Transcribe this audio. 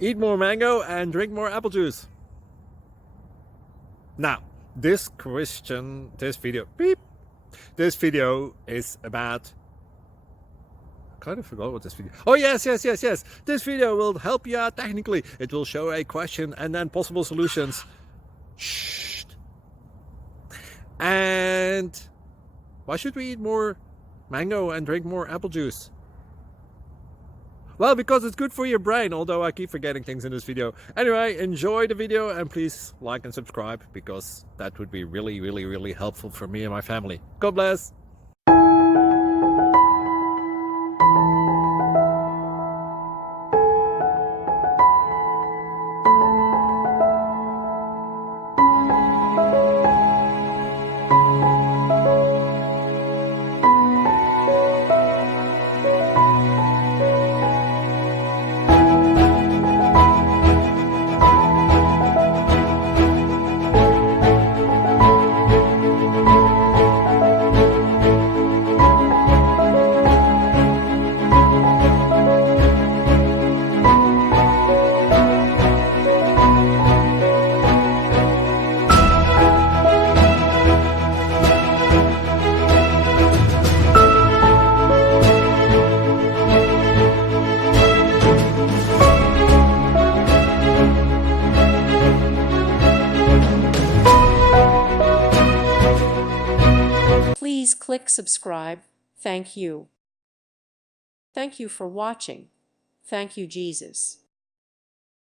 Eat more mango and drink more apple juice. Now, this video is about, I kind of forgot what this video. Oh yes. This video will help you out technically. It will show a question and then possible solutions. Shh. And why should we eat more mango and drink more apple juice? Well, because it's good for your brain, although I keep forgetting things in this video. Anyway, enjoy the video and please like and subscribe, because that would be really helpful for me and my family. God bless! Please click subscribe. Thank you. Thank you for watching. Thank you, Jesus.